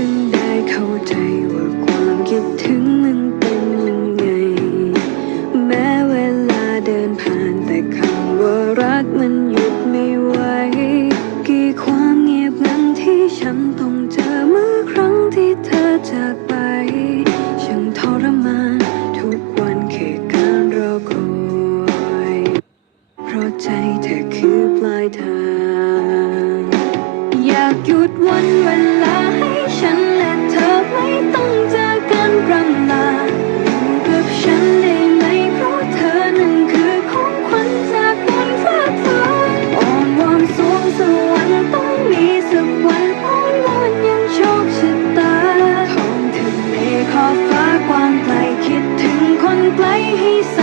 พิ่งได้เข้าใจว่าความคิดถึงมันเป็นยังไง แม้เวลาเดินผ่านแต่คำว่ารักมันหยุดไม่ไหว กี่ความเงียบงันที่ฉันต้องเจอเมื่อครั้งที่เธอจากไป ฉันทรมานทุกวันแค่การรอคอย เพราะใจเธอคือปลายทาง อยากหยุดวันเวลา play, his.